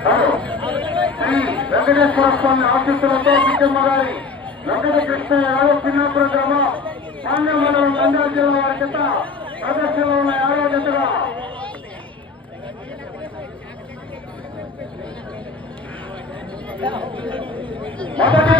శ్రీ వెంకటేశ్వర స్వామి ఆశీస్సులతో సిద్ధమ్మ గారి వెంకట కృష్ణ యాదవ్ చిన్నాపురం గ్రామం మాన్య మండలం నంద్యాల జిల్లా వారి చేత ప్రదర్శనలో ఉన్న యాదవ జతగా. మొదటి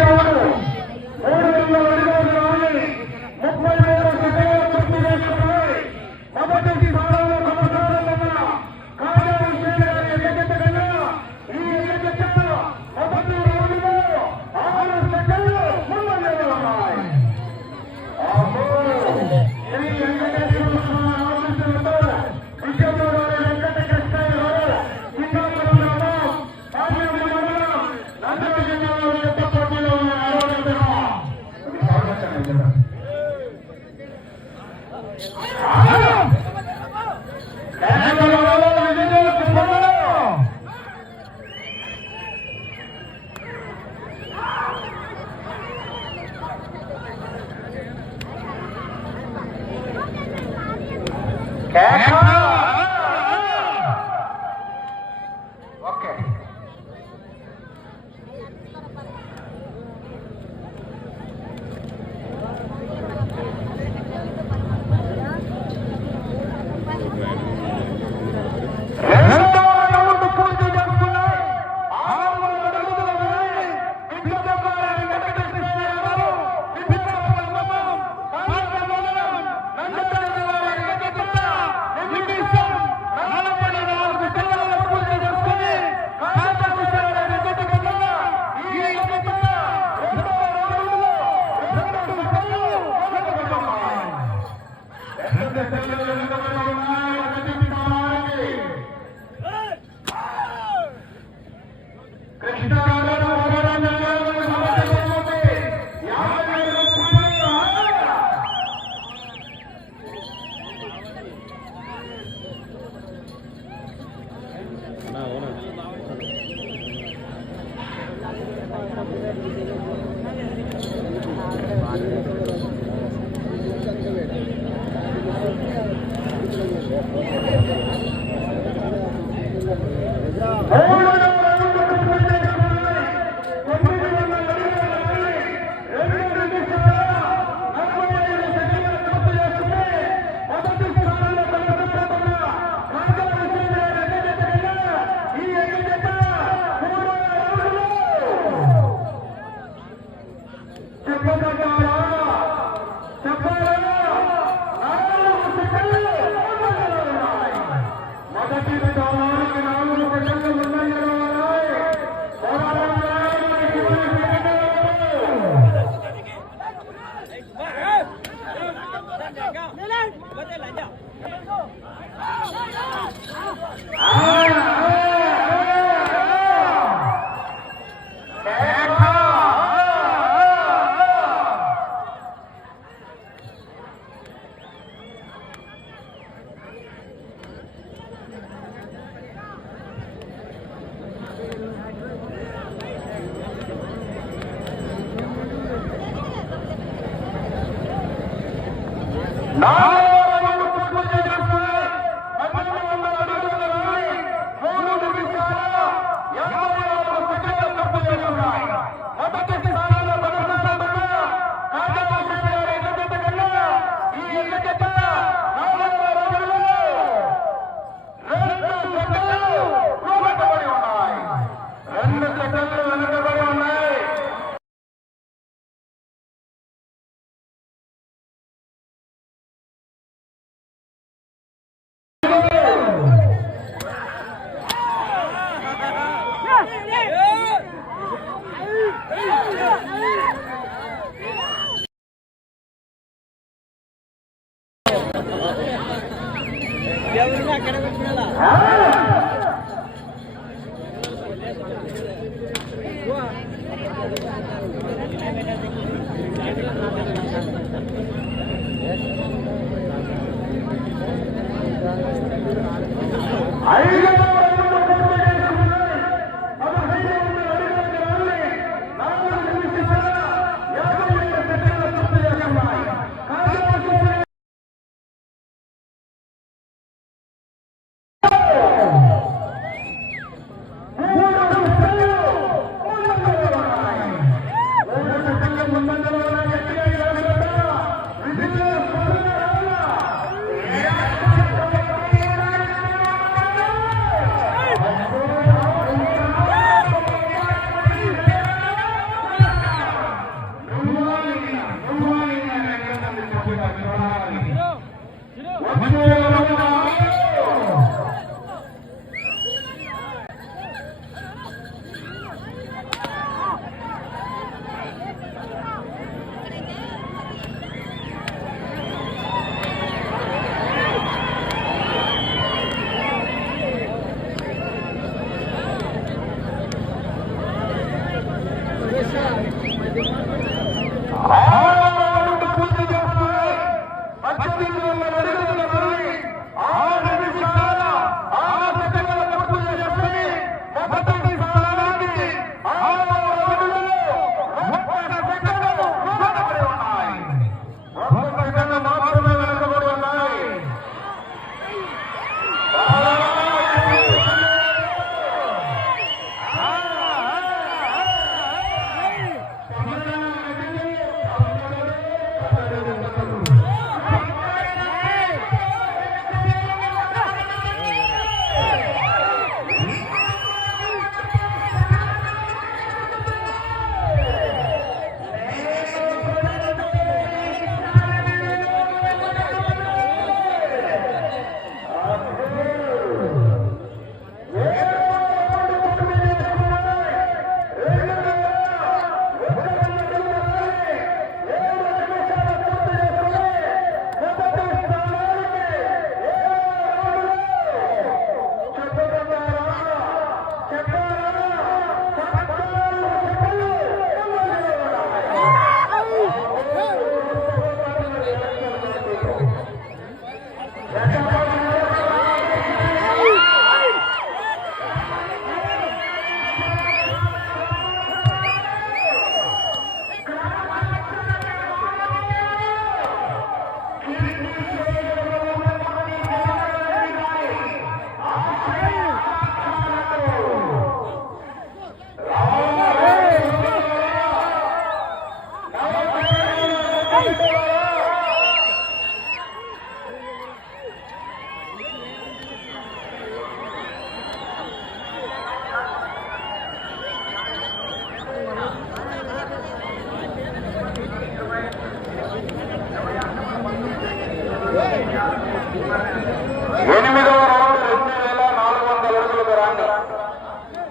哎呀！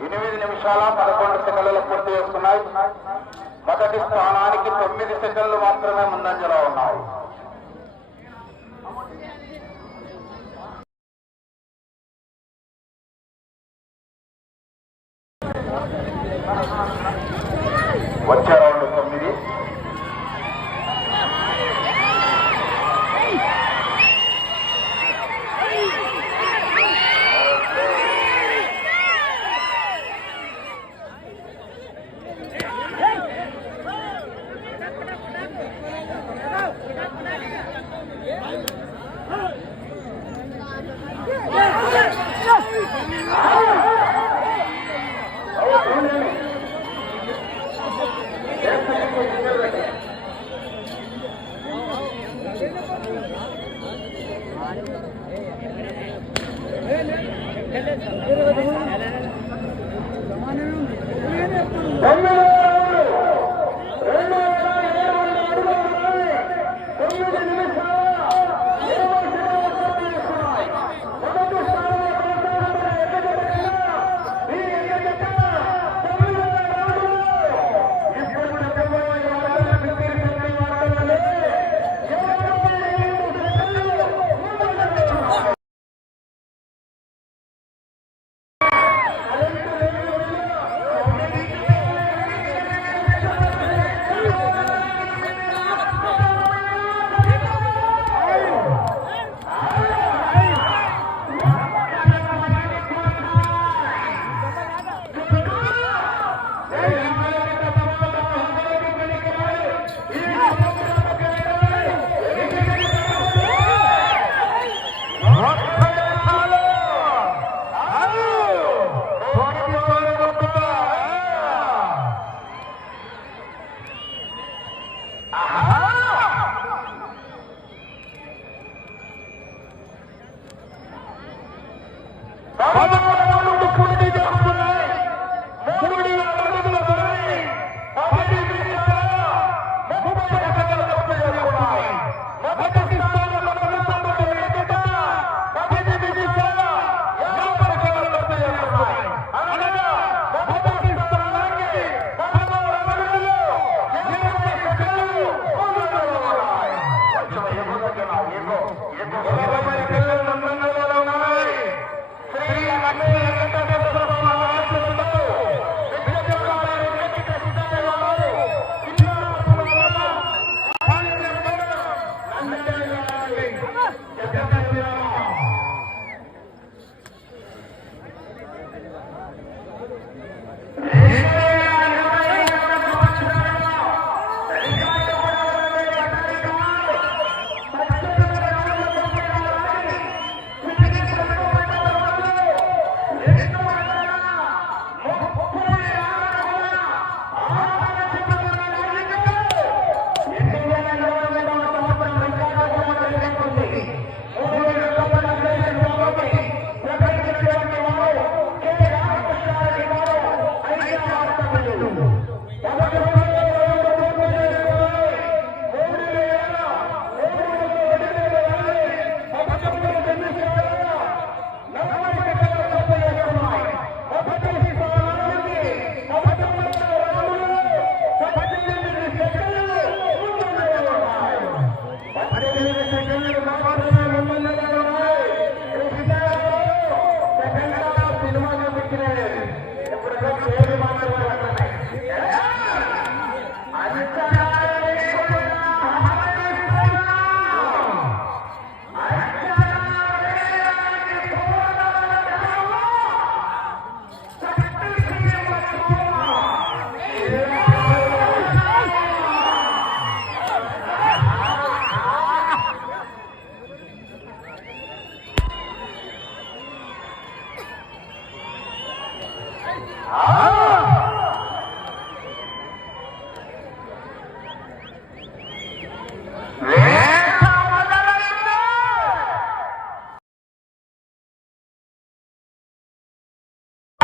ఎనిమిది నిమిషాల పదకొండు సెకండ్లు పూర్తి చేస్తున్నాయి. మొదటి స్థానానికి తొమ్మిది సెకండ్లు మాత్రమే ముందంజలో ఉన్నాయి.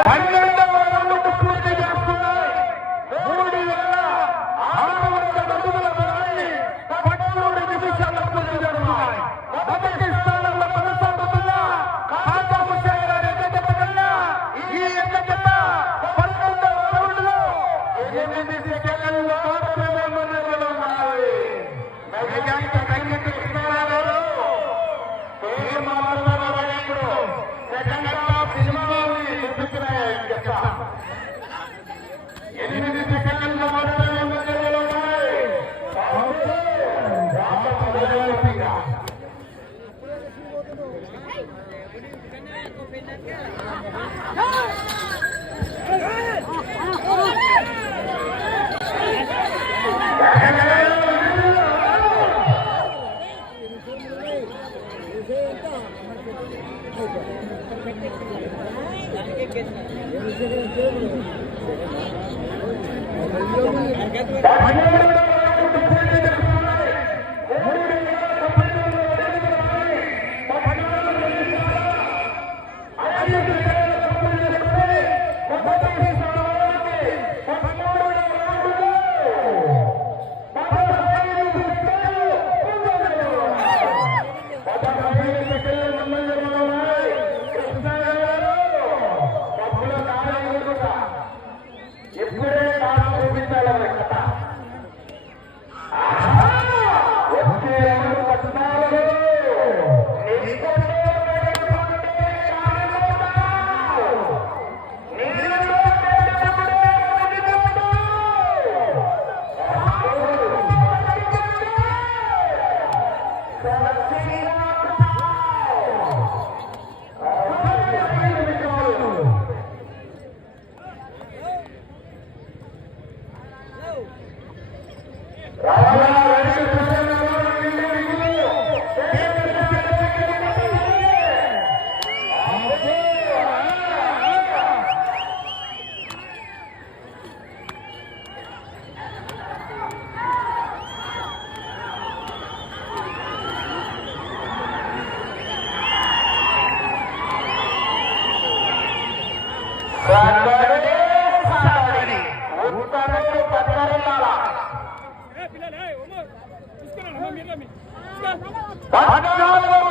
Hadi పద్నాలుగవ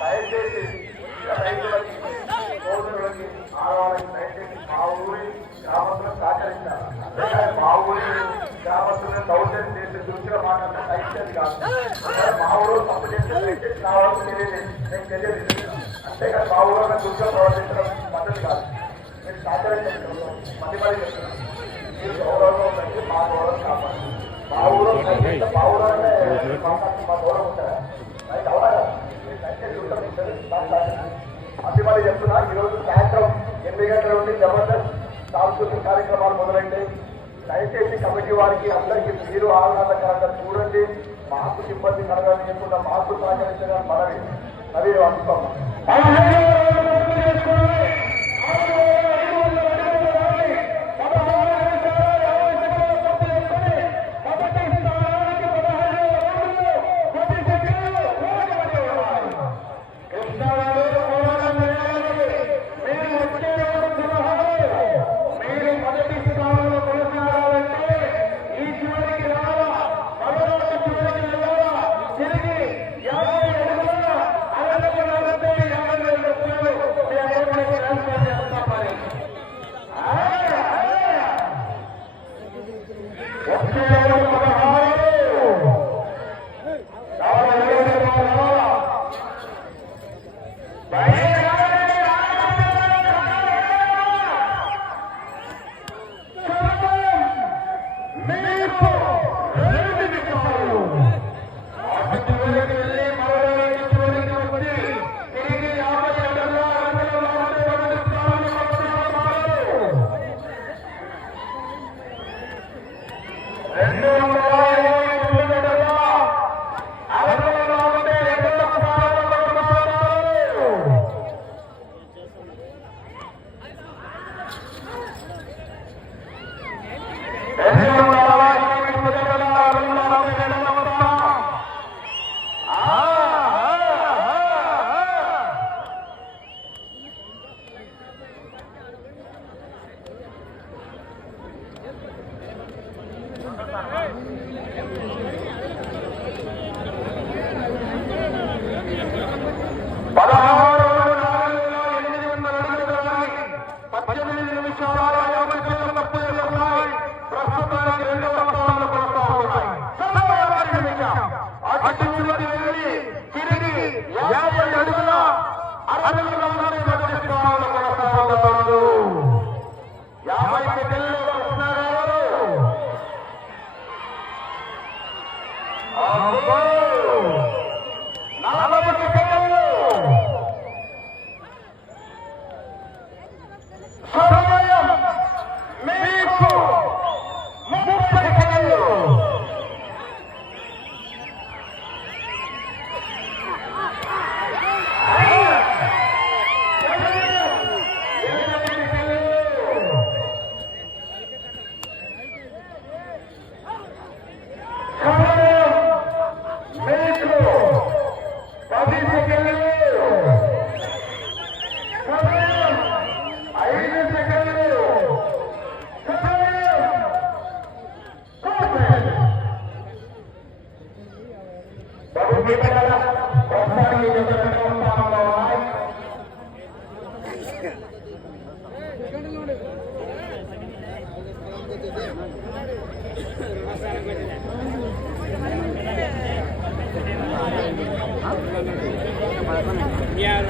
దయచేసి రైతులకి, సోదరులకి, ఆడవాళ్ళకి దయచేసి మా ఊరి గ్రామస్తులను సహకరించాలి. అంతేకాని మా ఊరి గ్రామస్తులను దౌర్జన్యం చేసి దృష్టిలో మాట్లాడితే సహించేది కాదు. ఒకవేళ మా ఊరు తప్పు చేస్తే దయచేసి నా వరకు తెలియలేదు. నేను తెలియదు. అంతేకాని మా ఊరిలో దృష్టిలో ప్రవర్తించడం పద్ధతి కాదు. మీరు సహకరించండి. మళ్ళీ మళ్ళీ చెప్తున్నాను. మీరు గౌరవంగా ఉండండి, మా గౌరవం కాపాడండి. మా ఊరు దయచేసి మా ఊరోనే మాకు మా గౌరవం ఉంటారా అది మరి చెప్తున్నా ఈరోజు సాయంత్రం ఎనిమిది గంటల నుండి జబర్దస్త్ సాంస్కృతిక కార్యక్రమాలు మొదలైంది దయచేసి కమిటీ వారికి అందరికీ మీరు ఆహ్లాదకరంగా చూడండి మాకు ఇబ్బంది కలగకుండా మాకు సహకరించడానికి మనవి నవీన్ అందుకోమ్మ Thank you. या